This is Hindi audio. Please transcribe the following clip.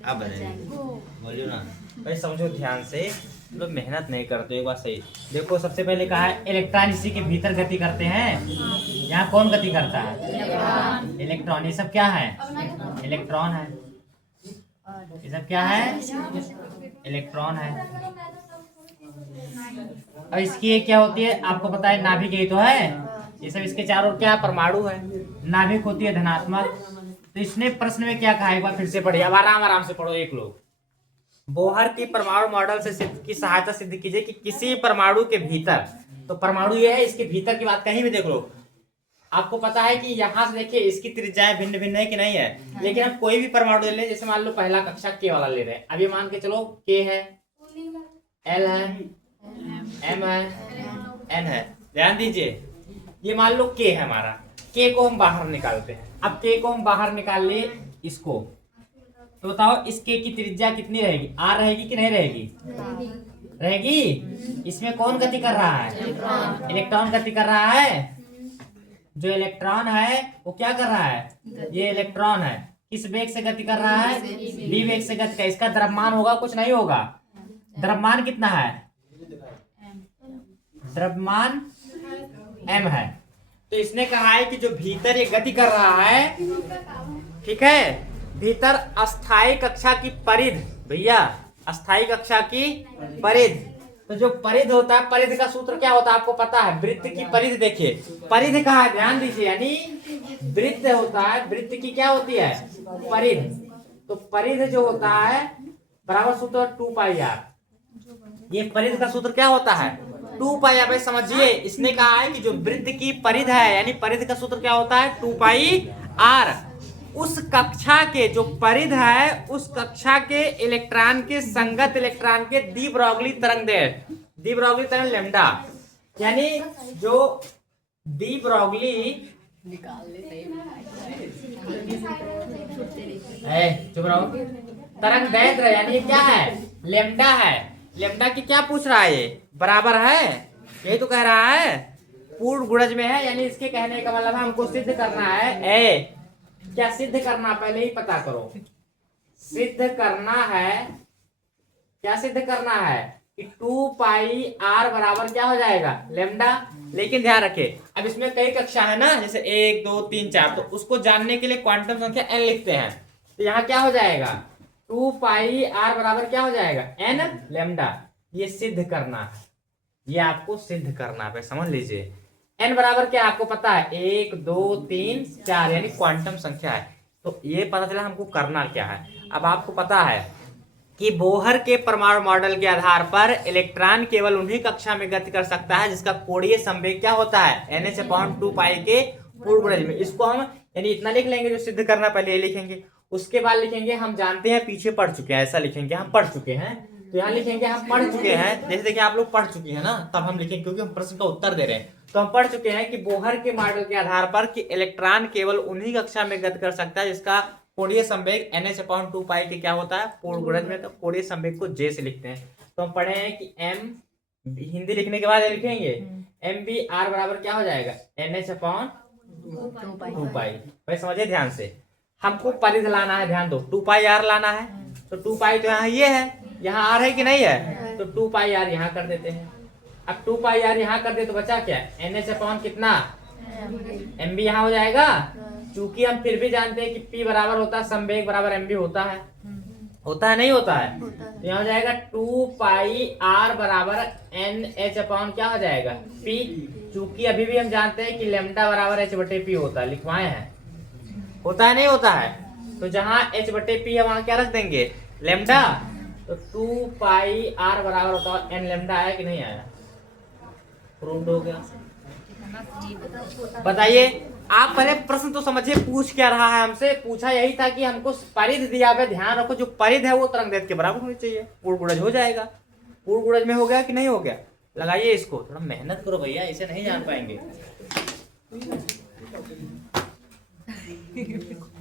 आप बताइए, बोलियो ना भाई। समझो ध्यान से, लोग मेहनत नहीं करते। एक बात सही देखो, सबसे पहले कहा है इलेक्ट्रॉन इसी के भीतर गति करते हैं। यहाँ कौन गति करता है? इलेक्ट्रॉन। ये सब क्या है? इलेक्ट्रॉन है। ये सब क्या है? इलेक्ट्रॉन है। और इसकी ये क्या होती है आपको पता है? नाभिक यही तो है। ये सब इसके चारों क्या परमाणु है। नाभिक होती है धनात्मक। तो इसने प्रश्न में क्या कहा, एक बार फिर से पढ़िए। अब आराम आराम से पढ़ो एक लोग। बोहर की परमाणु मॉडल से सिद्ध की सहायता सिद्ध कीजिए कि किसी परमाणु के भीतर, तो परमाणु ये है, इसके भीतर की बात कहीं भी देख लो। आपको पता है कि यहाँ से देखिए इसकी त्रिज्याएं भिन्न भिन्न है कि नहीं है। लेकिन हम कोई भी परमाणु ले लें, जैसे मान लो पहला कक्षा के वाला ले रहे हैं। अब ये मान के चलो के है, एल है, एम है, एन है। ध्यान दीजिए, ये मान लो के है हमारा। के को हम बाहर निकालते हैं। अब के को हम बाहर निकाल लिए इसको, तो बताओ इस के की त्रिज्या कितनी रहेगी? आर रहेगी कि नहीं रहेगी? रहेगी। इसमें कौन गति कर रहा है? इलेक्ट्रॉन गति कर रहा है। जो इलेक्ट्रॉन है वो क्या कर रहा है? ये इलेक्ट्रॉन है। किस वेग से गति कर रहा है? v वेग से गति कर। इसका द्रव्यमान होगा कुछ नहीं होगा। द्रव्यमान कितना है? द्रव्यमान m है। तो इसने कहा है कि जो भीतर ये गति कर रहा है, ठीक है, भीतर अस्थाई कक्षा की परिध, भैया अस्थाई कक्षा की परिध। तो जो परिध होता है, परिध का सूत्र क्या होता है आपको पता है? वृत्त की परिध। देखिए परिध कहाँ है, ध्यान दीजिए, यानी वृत्त होता है, वृत्त की क्या होती है? परिध। तो परिध जो होता है बराबर सूत्र 2πr। ये परिध का सूत्र क्या होता है? 2πr। भाई समझिए, इसने कहा है कि जो वृत्त की परिध है, यानी परिध का सूत्र क्या होता है? 2πr। उस कक्षा के जो परिध है, उस कक्षा के इलेक्ट्रॉन के संगत इलेक्ट्रॉन के डी ब्रॉगली तरंग दैर्ध्य, डी ब्रॉगली तरंग लैम्डा, यानी जो डी ब्रॉगली चुप रहो, तरंग दैर्ध्य यानी ये क्या है? लैम्डा है। लैम्डा की क्या पूछ रहा है? ये बराबर है, यही तो कह रहा है, पूर्ण गुणज में है। यानी इसके कहने का मतलब हमको सिद्ध करना है। क्या सिद्ध करना, पहले ही पता करो। सिद्ध करना है, क्या सिद्ध करना है? कि 2πr बराबर क्या हो जाएगा? लैम्डा। लेकिन ध्यान रखे, अब इसमें कई कक्षा है ना, जैसे 1 2 3 4, तो उसको जानने के लिए क्वांटम संख्या n लिखते हैं। तो यहाँ क्या हो जाएगा? 2πr बराबर क्या हो जाएगा? n lambda. ये सिद्ध करना है, ये आपको सिद्ध करना है, समझ लीजिए। n बराबर क्या आपको पता है? 1 2 3 4, यानी क्वांटम संख्या है। तो ये पता चला हमको करना क्या है। अब आपको पता है कि बोहर के परमाणु मॉडल के आधार पर इलेक्ट्रॉन केवल उन्हीं कक्षा में गति कर सकता है जिसका कोणीय संवेग क्या होता है? nh/2π के पूर्ण गुणज में। इसको हम यानी इतना लिख लेंगे, जो सिद्ध करना पहले ये लिखेंगे, उसके बाद लिखेंगे हम जानते हैं, पीछे पढ़ चुके हैं, ऐसा लिखेंगे हम पढ़ चुके हैं। तो यहाँ लिखेंगे हम पढ़ चुके हैं, जैसे देखिए आप लोग पढ़ चुके हैं ना, तब हम लिखेंगे, क्योंकि हम प्रश्न का उत्तर दे रहे हैं। तो हम पढ़ चुके हैं कि बोहर के मॉडल के आधार पर कि इलेक्ट्रॉन केवल उन्हीं कक्षा में गति कर सकता है जिसका कोणीय संवेग nh/2π के क्या होता है? पूर्ण गुणज में। तो कोणीय संवेग को j से लिखते हैं। तो हम पढ़े हैं कि m, हिंदी लिखने के बाद लिखेंगे mvr बराबर क्या हो जाएगा? nh/2π। भाई समझिए ध्यान से, हमको परिध लाना है, ध्यान दो, 2πr लाना है। तो 2π तो यहाँ ये है, यहाँ r है कि नहीं है? तो 2πr यहाँ कर देते हैं। अब 2πr यहाँ कर दे तो बचा क्या? nh/ कितना? mv यहाँ हो जाएगा। चूंकि हम फिर भी जानते हैं कि p बराबर होता है संवेग बराबर mv होता है, होता है नहीं होता है? तो यहाँ हो जाएगा 2πr बराबर nh/ क्या हो जाएगा? p। चूंकि अभी भी हम जानते हैं कि लैम्डा बराबर h/p होता है, लिखवाए हैं, होता है नहीं होता है? तो जहाँ h/p है वहां क्या रख देंगे? लैम्डा। तो 2πr बराबर होता है n लैम्डा। आया कि नहीं आया? प्रूव्ड हो गया। बताइए आप पहले प्रश्न तो समझिए, पूछ क्या रहा है हमसे? पूछा यही था कि हमको परिध दिया है, ध्यान रखो, जो परिध है वो तरंग दैर्ध्य के बराबर होनी चाहिए। पूर्ण गुणज हो जाएगा। पूर्ण गुणज में हो गया कि नहीं हो गया? लगाइए इसको, थोड़ा मेहनत करो भैया, इसे नहीं जान पाएंगे।